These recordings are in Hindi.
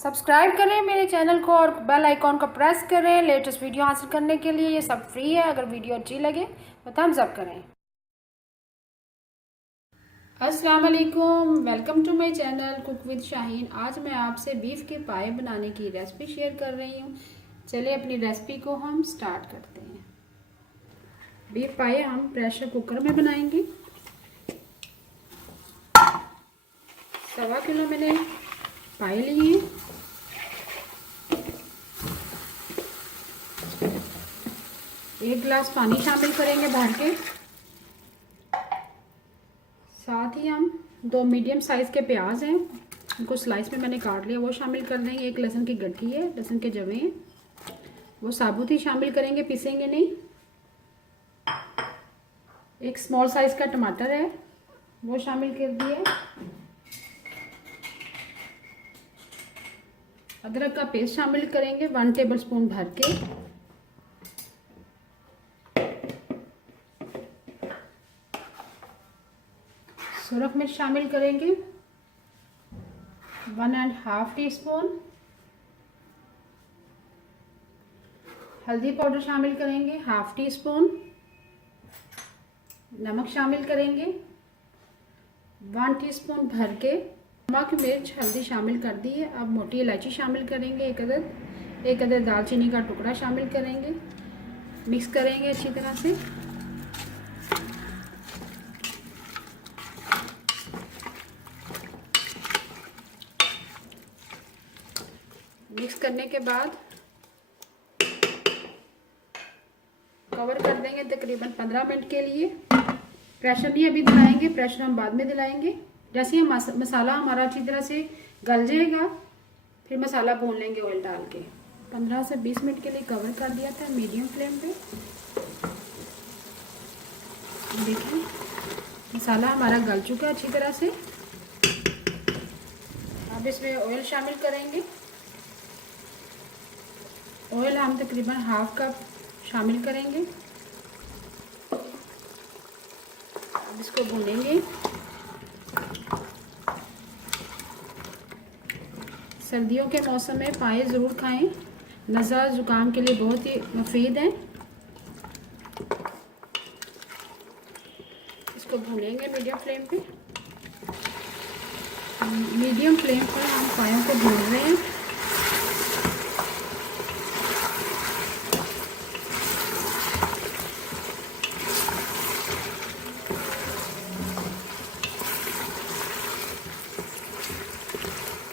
सब्सक्राइब करें मेरे चैनल को और बेल आइकॉन को प्रेस करें लेटेस्ट वीडियो हासिल करने के लिए। ये सब फ्री है। अगर वीडियो अच्छी लगे तो थम्स अप करें। अस्सलाम वालेकुम, welcome to my channel cook with Shaheen. आज मैं आपसे बीफ के पाए बनाने की रेसिपी शेयर कर रही हूँ। चलिए अपनी रेसिपी को हम स्टार्ट करते हैं। बीफ पाए हम प्रेशर कुकर में बनाएंगे। 1.25 किलो मैंने पाए लिए। एक गिलास पानी शामिल करेंगे भर के। साथ ही हम 2 मीडियम साइज़ के प्याज हैं, उनको स्लाइस में मैंने काट लिया, वो शामिल कर देंगे। एक लहसुन की गड्ढी है, लहसुन के जवे हैं, वो साबुत ही शामिल करेंगे, पीसेंगे नहीं। एक स्मॉल साइज़ का टमाटर है, वो शामिल कर दिए। अदरक का पेस्ट शामिल करेंगे 1 टेबलस्पून भर के। सुरख मिर्च शामिल करेंगे 1.5 टीस्पून। हल्दी पाउडर शामिल करेंगे 1/2 टीस्पून। नमक शामिल करेंगे 1 टीस्पून भर के। नमक मिर्च हल्दी शामिल कर दी है। अब मोटी इलायची शामिल करेंगे एक अदद दालचीनी का टुकड़ा शामिल करेंगे। मिक्स करेंगे अच्छी तरह से। मिक्स करने के बाद कवर कर देंगे तकरीबन 15 मिनट के लिए। प्रेशर नहीं अभी दिलाएंगे, प्रेशर हम बाद में दिलाएंगे। जैसे ही मसाला हमारा अच्छी तरह से गल जाएगा फिर मसाला भून लेंगे ऑयल डाल के। 15 से 20 मिनट के लिए कवर कर दिया था मीडियम फ्लेम पे। देखिए मसाला हमारा गल चुका है अच्छी तरह से। अब इसमें ऑयल शामिल करेंगे। ऑयल हम तकरीबन 1/2 कप शामिल करेंगे। अब इसको भूनेंगे। सर्दियों के मौसम में पाए ज़रूर खाएं, नज़ला ज़ुकाम के लिए बहुत ही मुफीद है। इसको भूनेंगे मीडियम फ्लेम पे। मीडियम फ्लेम पर हम पायों को भून रहे हैं।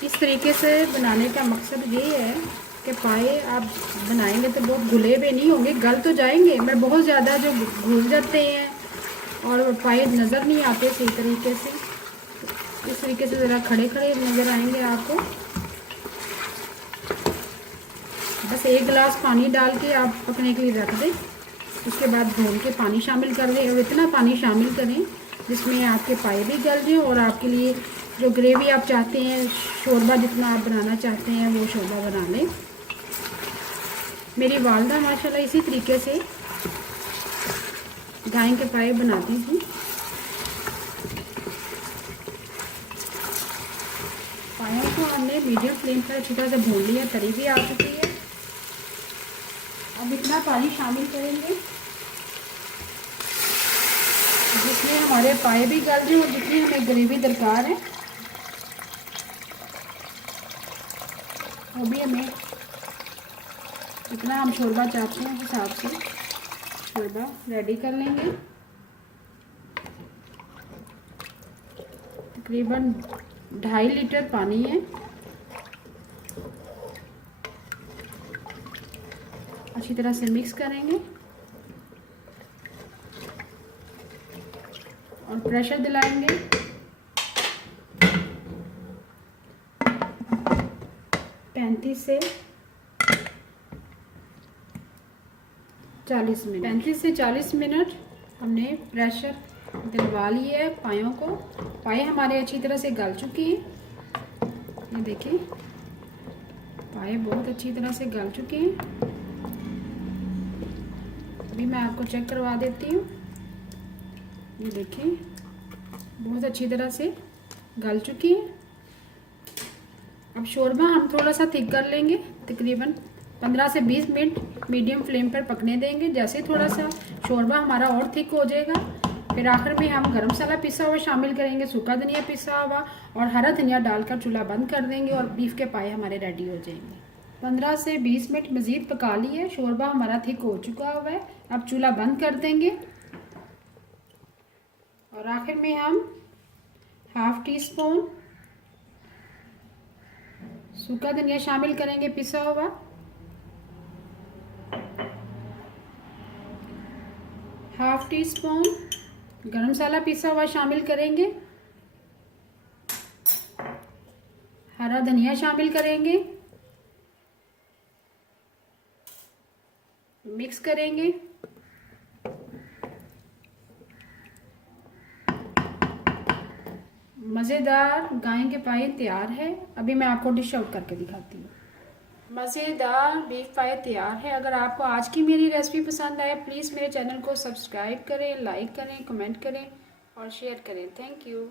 इस तरीके से बनाने का मकसद ये है कि पाए आप बनाएंगे तो बहुत घुले हुए नहीं होंगे, गल तो जाएंगे मगर बहुत ज़्यादा जो घुल जाते हैं और पाए नज़र नहीं आते सही तरीके से। इस तरीके से ज़रा खड़े खड़े नज़र आएंगे आपको। बस 1 गिलास पानी डाल के आप पकने के लिए रख दें। उसके बाद धो के पानी शामिल कर दें और इतना पानी शामिल करें जिसमें आपके पाए भी गल जाए और आपके लिए जो ग्रेवी आप चाहते हैं, शोरबा जितना आप बनाना चाहते हैं वो शोरबा बना लें। मेरी वालदा माशाल्लाह इसी तरीके से गाय के पाए बनाती थी। पायों को हमने मीडियम फ्लेम पर अच्छी तरह से भून लिया, तरी भी आ चुकी है। अब इतना पानी शामिल करेंगे जिसमें हमारे पाए भी गल जाए और जितनी हमें ग्रेवी दरकार है वो भी हमें जितना हम शोरबा चाहते हैं उस हिसाब से शोरबा रेडी कर लेंगे। तकरीबन 2.5 लीटर पानी है। अच्छी तरह से मिक्स करेंगे और प्रेशर दिलाएंगे। 35 से 40 मिनट हमने प्रेशर दिलवा लिया है पायों को। पाए हमारे अच्छी तरह से गल चुकी हैं। ये देखिए पाए बहुत अच्छी तरह से गल चुके हैं। अभी मैं आपको चेक करवा देती हूँ। ये देखिए बहुत अच्छी तरह से गल चुकी है। अब शोरबा हम थोड़ा सा थिक कर लेंगे, तकरीबन 15 से 20 मिनट मीडियम फ्लेम पर पकने देंगे। जैसे थोड़ा सा शोरबा हमारा और थिक हो जाएगा, फिर आखिर में हम गरम मसाला पिसा हुआ शामिल करेंगे, सूखा धनिया पिसा हुआ और हरा धनिया डालकर चूल्हा बंद कर देंगे और बीफ के पाए हमारे रेडी हो जाएंगे। 15 से 20 मिनट मज़ीद पका लिए, शोरबा हमारा थिक हो चुका हुआ है। अब चूल्हा बंद कर देंगे और आखिर में हम हाफ टी स्पून सूखा धनिया शामिल करेंगे पिसा हुआ, हाफ टी स्पून गरम मसाला पिसा हुआ शामिल करेंगे, हरा धनिया शामिल करेंगे, मिक्स करेंगे। मज़ेदार गाय के पाए तैयार है। अभी मैं आपको डिश आउट करके दिखाती हूँ। मज़ेदार बीफ पाए तैयार है। अगर आपको आज की मेरी रेसिपी पसंद आए प्लीज़ मेरे चैनल को सब्सक्राइब करें, लाइक करें, कमेंट करें और शेयर करें। Thank you.